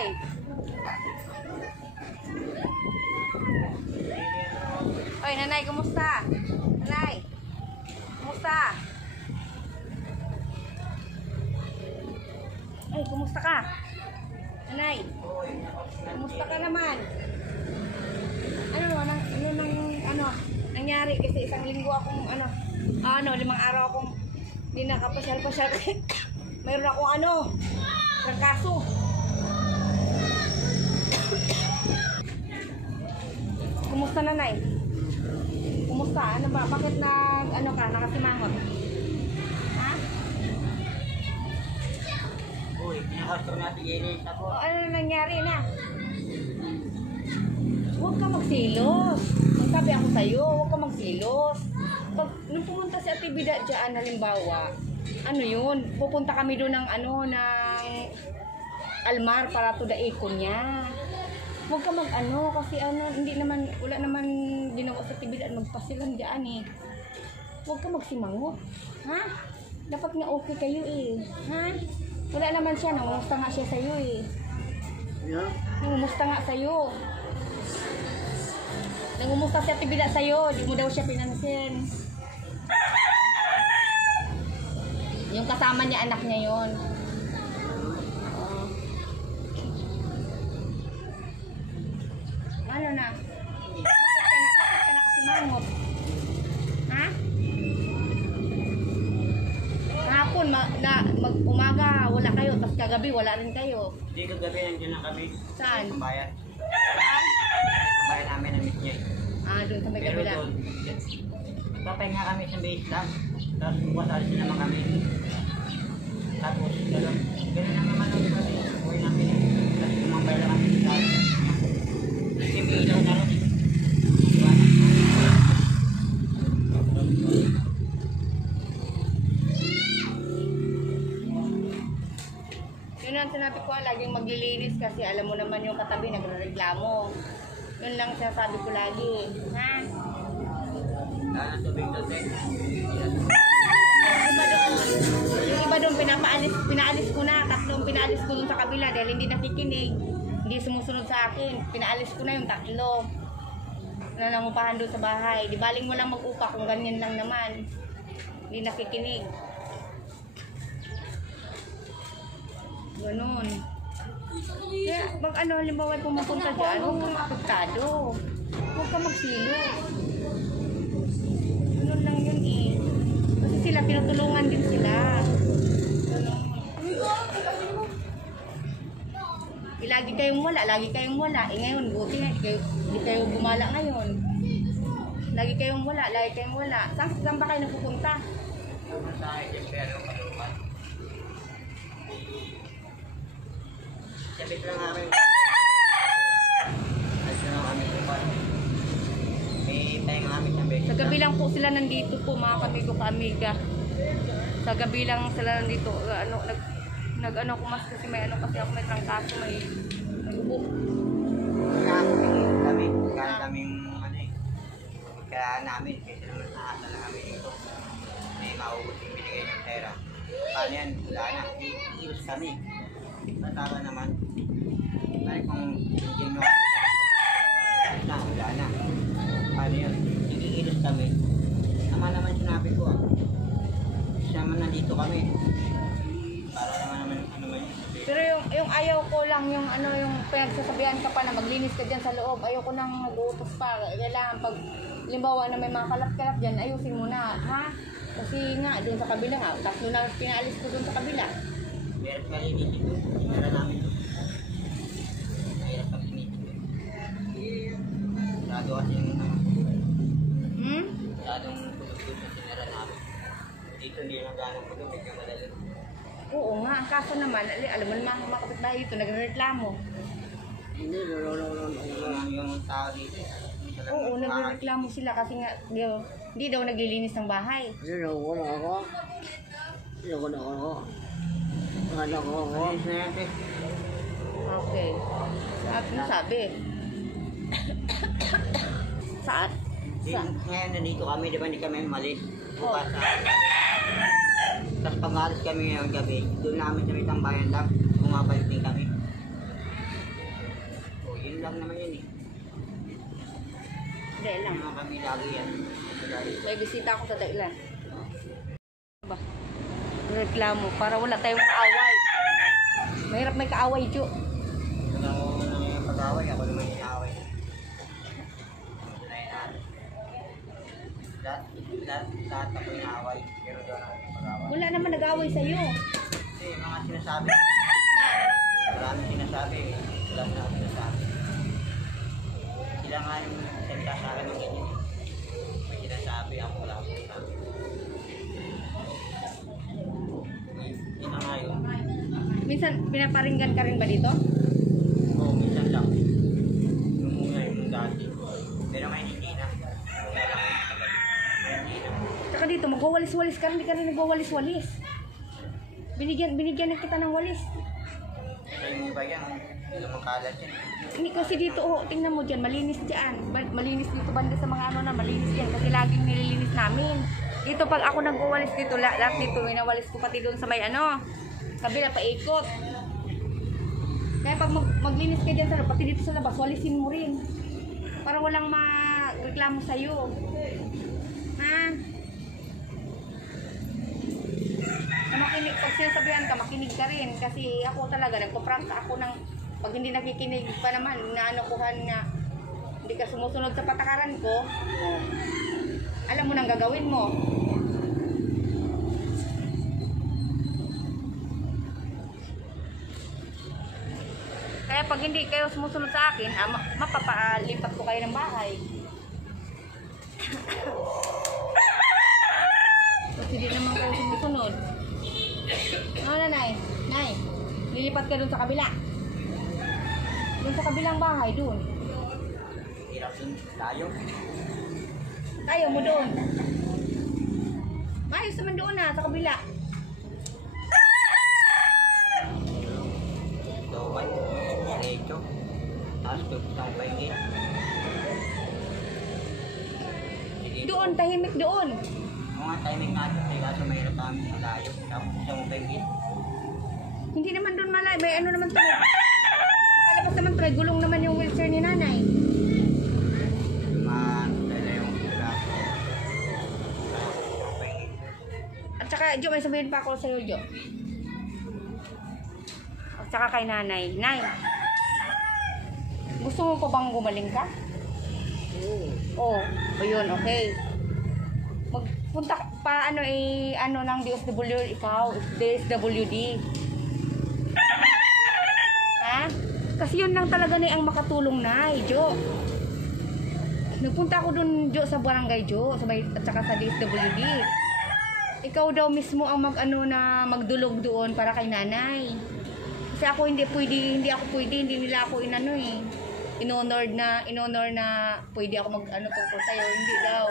nanay. Oy, nanay, kumusta? Nanay, kumusta? Ay, kumusta ka? Nanay, kumusta ka naman? Ano nangyari? Kasi isang linggo akong, 5 araw akong hindi nakapasyal-pasyal. Mayroon akong trangkaso. Kumusta nanay? Kumusta? Ano ba? Bakit nakasimangot? Ha? Uy, pinakastro natin inis ako. Ano nangyari na? Huwag ka magsilos. Magsabi ako sa'yo, huwag ka magsilos. Nung pumunta si Ate Bida dyan, halimbawa, pupunta kami doon ng Almar para to the ikon niya. Huwag ka kasi wala naman ginawa sa Ate Bida, magpasilan dyan eh. Huwag ka magsimangot. Ha? Dapat nga okay kayo eh. Ha? Wala naman siya, nangumusta nga siya sa'yo eh. Yeah? Nangumusta nga sa'yo. Nangumusta si Ate Bida sa'yo, di mo daw siya pinansin. Yung kasama niya, anak niya yun. Ano na? Bakit ka na kasi mangot? Ha? Kahapon, umaga, wala kayo, tapos kagabi, wala rin kayo. Hindi, kagabi nandiyan na kami. Saan? Sa bayan. Saan? Sa bayan namin na meet niya. Doon sa may Pero kabila. doon, papahinga kami sa base lang. Tapos bukas alis naman kami. Tapos, ganun naman kami. Uwi namin. Tapos kumambay lang kami sa tayo. Kasi may ilaw na rin. Yun ang sinabi ko, laging maglilinis kasi alam mo naman yung katabi nagrereklamo. Yun lang sinasabi ko lagi. Ha? Kaya tubig doon eh. Yung iba doon, pinaalis ko na. Tatlong pinaalis ko doon sa kabila dahil hindi nakikinig. Hindi sumusunod sa akin. Pinaalis ko na yung 3 na nangupahan doon sa bahay. Di baling mo lang mag-upa kung ganyan lang naman. Hindi nakikinig. Ganon. Kaya, halimbawa pumupunta dyan, huwag kang apektado. Huwag kang magsilo. Ganon lang yun eh. Kasi sila, pinutulungan din sila. Ganon. Lagi kayong wala. Ngayon, buti nga, hindi kayo gumala ngayon. Lagi kayong wala. Saan ba kayo napupunta? Sa akin, pero kalungan. Sabit lang namin. Alis lang kami lupan. May tayo kami sa base. Sa gabi lang po sila nandito po mga kamigo ka-amiga. Sa gabi lang sila nandito. Kumas kasi may ako may trangkaso, may ubo. Kaming kaya namin kasi naman nakasa na kami dito. May maubos yung binigay ng pera. Paano yan? Wala na. Iilos kami. Mataba naman. Dahil kung hindi mo wala na. Paano yun? Iilos kami. Naman sinabi ko Kasi naman nandito kami. Para naman yun. Pero yung ayaw ko lang yung pinagsasabihan ka pa na maglinis ka dyan sa loob. Ayaw ko nang mag-uutos pa. Kailangan pag limbawa na may mga kalat-kalat dyan, ayusin mo na. Ha? Kasi nga, doon sa kabila nga, 3 na pinaalis ko doon sa kabila. Meron malinis ito. Meron namin ito. Mahirap pag sinito. Masyado kasi yung masyadong tulog-tulog na sinara namin. Dito hindi na gano'ng tulog. Medyo madali. Oo nga, ang kaso naman, alam mo naman mga kapitbahay dito, nagreklamo. Hindi, yung tao dito. Oo, nagreklamo sila kasi nga, hindi daw naglilinis ng bahay. Ako. Alis na yan, Okay. Sabi. Saan? Ngayon nandito kami, di ba hindi kami malis? Oo. Bukas Tapos pag alis kami ngayong gabi, doon namin sa mitang bayan lang, bumabalik din kami. lang naman yun eh. Hindi Hindi lang. naman kami lagi yan. Lagi. May bisita ako sa dailan. Ba? Reklamo para wala tayong kaaway. Mahirap may kaaway, Jo. Kung ako nang pag-away, ako naman yung away. Lahat ako yung away. Pero doon ako yung pag-away. Wala naman nag-aaway sa'yo. Kasi mga sinasabi. Maraming sinasabi. Wala na ako sinasabi. Sila nga yung salita sa akin ng ganyan. May sinasabi ako, wala akong sinasabi. Yun na nga yun. Minsan, pinaparinggan ka rin ba dito? Oo, minsan lang. Yung muna yung dati. Pero ngayon hindi na. Kaya lang yung tagal. Hindi na. Tsaka dito, magwawalis-walis ka, hindi ka rin nagwawalis-walis. Binigyan na kita ng walis. Kaya yung iba yan, hindi naman kalat yan. Hindi kasi dito, oh, tingnan mo dyan, malinis dyan. Malinis dito banda sa mga ano na, malinis dyan. Kasi laging nililinis namin. Dito, pag ako nagwawalis dito, lahat dito, winawalis ko pati doon sa may ano, kabila paikot. Kaya pag maglinis ka dyan sa pati dito sa labas, walisin mo rin. Para walang magreklamo sa'yo. Ha? Na makinig, pag sinasabihan ka, makinig ka rin. Kasi ako talaga, nagpa-prank ako ng, pag hindi nakikinig pa naman, naanokuhan na hindi ka sumusunod sa patakaran ko, alam mo nang gagawin mo. Kaya pag hindi kayo sumusunod sa akin, mapapalipat ko kayo ng bahay. Kasi di naman kayo sumusunod. Ano na, Nay? Nay, lilipat ka dun sa kabila. Dun sa kabilang bahay, dun. Hirap yun, layo. Tayo mo doon. Mayos naman doon na, sa kabila. Doon, diretso. Tapos pagputang pa yun. Doon, tahimik doon. Mga timing natin, may kaso mahirap kami malayo. Tapos sa mo pa yun. Hindi naman doon malay. May ano naman to. Makalabas naman to. Gulong naman yung wheelchair ni nanay. Dala yung braso. At saka, Jo, may sabihin pa ako sa'yo, Jo. At saka kay nanay. Nay, gusto mo pa bang gumaling ka? Oo. O yun, okay. Magpunta pa ano ng DSWD, ikaw, DSWD. Ha? Kasi yun lang talaga na ang makatulong na, Jo. Nagpunta ako dun, Jo, sa barangay, Jo, at saka sa DSWD. Ikaw daw mismo ang magdulog doon para kay nanay. Kasi ako hindi nila ako inonor na pwede ako tungkol sa'yo. Hindi daw.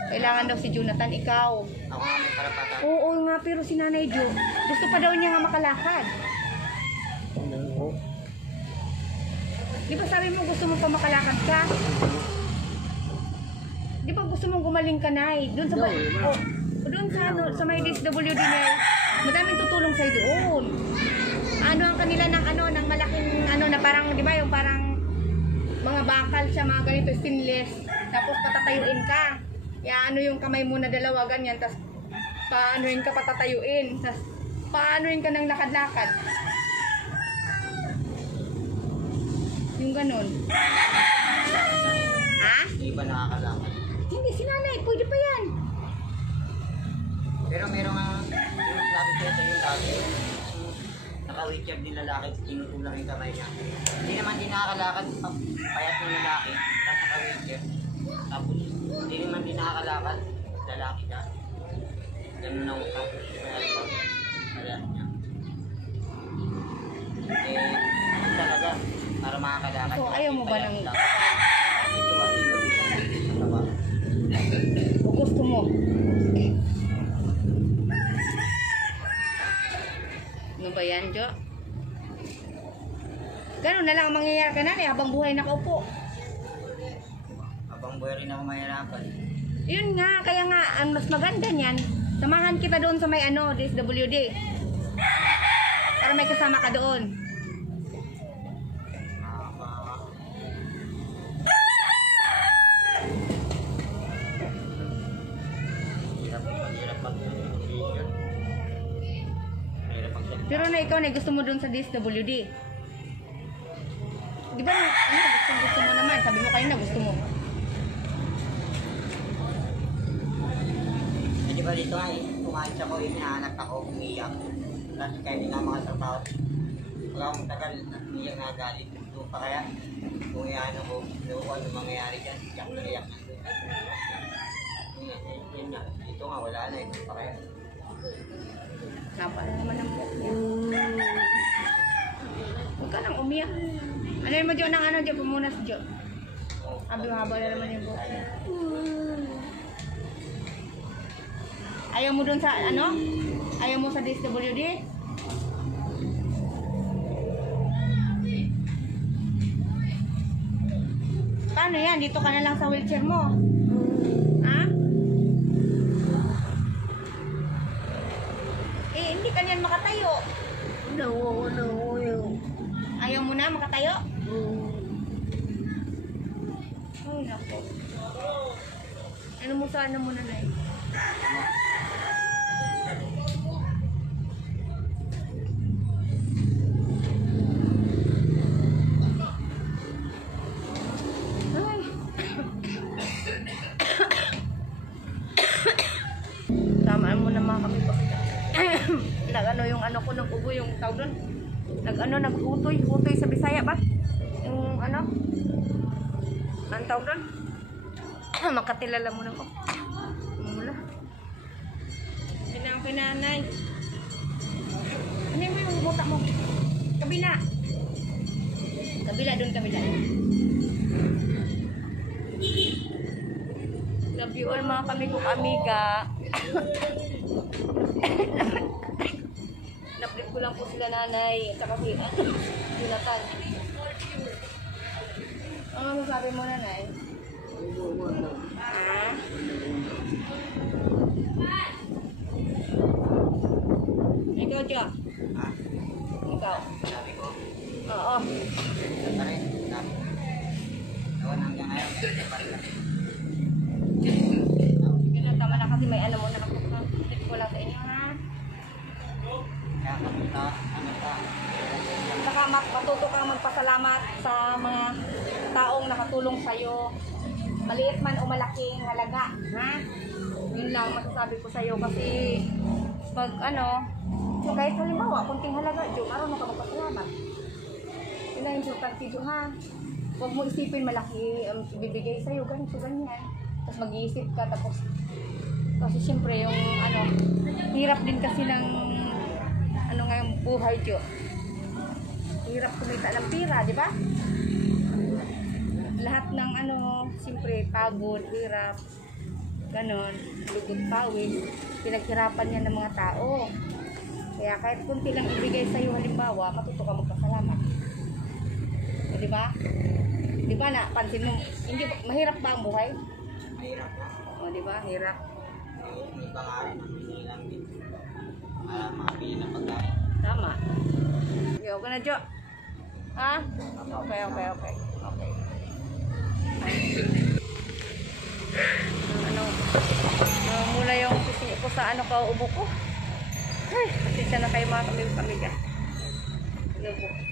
Kailangan daw si Jonathan, ikaw. Ako nga may karapatan. Oo nga, pero si Nanay Jo, gusto pa daw niya nga makalakad. Di ba sabi mo gusto mo pa makalakad ka? Di ba gusto mong gumaling ka, Nay? Doon sa may DSWD na, madaming tutulong sa'yo doon. Ano ang kanila ng malaking na parang, di ba yung parang mga bakal siya, mga ganito, stainless. Tapos patatayuin ka. Kaya yung kamay mo na dalawa ganyan, tapos paanoin ka patatayuin, tapos paanoin ka ng lakad-lakad. Yung ganun. Ha? Hindi ba nakakalakad? Hindi, si nanay, pwede pa yan. Pero meron nga, yung sinabi ko sa yung dati, naka-wheelchair din lalaki, tinutulang yung kamay niya. Hindi naman din nakakalakad, payat ng lalaki, tapos naka-wheelchair. Tapos, hindi naman din nakakalakad, lalaki ka. Ganun lang tapos payat niya. Yun talaga, para makakalakad. So, ayaw mo ba ng... Ito ay sa baba. O gusto mo? Ano ba yan, Jo? Ganun na lang ang mangyayari ka nanay habang buhay nakaupo. Habang buhay rin ako mahirapan. Yun nga, kaya nga, ang mas maganda niyan, samahan kita doon sa may DSWD. Para may kasama ka doon. Pero na ikaw na gusto mo dun sa DSWD. Di ba, gusto mo naman. Sabi mo kanina gusto mo. Eh, di ba dito nga kumain siya ko, hinahanap ako, umiyak. Tapos kahit hindi nga makatrabaho. Wala akong tagal, umiyak na galit. Doon pa kaya, kung iano ko, ano mangyayari dyan, iyak na iyak na doon. Yan nga, dito nga wala na, ito pa kaya. Kapal naman ang buhok niya. Huwag ka nang umiyak. Ano mo dyan ng ano dyan, pumunas dyan. Haba na naman yung buhok niya. Ayaw mo dun sa ano? Ayaw mo sa DSWD? Paano yan? Dito ka na lang sa wheelchair mo. Ha? Eh, hindi ka niyan makatayo. No. Ayaw mo na makatayo? Ay, nako. Ano mo sana mo na eh? Ay. Tamaan mo na mga kami pa. Nag-ano yung ano ko ng ubo yung tawag doon. Nag-utoy sa Bisaya ba? Yung ano? Ang tawag doon? Makatilala mo na ko. Mula. Yan ang pinanay. Ano yung buta mo? Kabila. Kabila doon, kabila. Love you all mga kami kong amiga. Naplit ko lang po sila nanay at saka si Jonathan. Ano masabi mo nanay? Ah? Ikaw, Jo. Ha? Ikaw. Sabi ko, Oo. ito pa rin, sabi ko. Ewan hanggang ngayon, ito pa rin. Sige na, tama na kasi may alam mo na nakapagpapit ko lang sa inyo, ha? Kaya kapunta, ano pa, Saka matuto kang magpasalamat sa mga taong nakatulong sa'yo. Maliit man o malaking halaga, ha? Yun lang masasabi ko sa'yo kasi pag ano, so kahit halimbawa, kunting halaga, Jo, marunong ka magpasalamat. Yun ang importante, Jo, ha? Huwag mo isipin malaki ibibigay sa'yo, ganito, ganyan. Tapos mag-iisip ka, tapos kasi siyempre yung ano, hirap din kasi ng ano ngayong buhay, Jo. Hirap kumita ng pira, di ba? Lahat ng ano, siyempre pagod, hirap, ganon, lugod pawis, pinaghirapan yan ng mga tao. Kaya kahit kunti lang ibigay sa'yo halimbawa, matuto ka magpasalamat. O, di ba? Di ba na, pansin mo, hindi, mahirap ba ang buhay? mahirap na. O, di ba? Hirap. Yung iba nga rin, hindi lang din. Makabili ng pagkain. Tama. Okay, okay na, Jo. Ha? Okay. Ano, mula yung pising ko sa ano ka ubo ko. Ay, pasensya na kayo mga kami-kamiga. Ubo.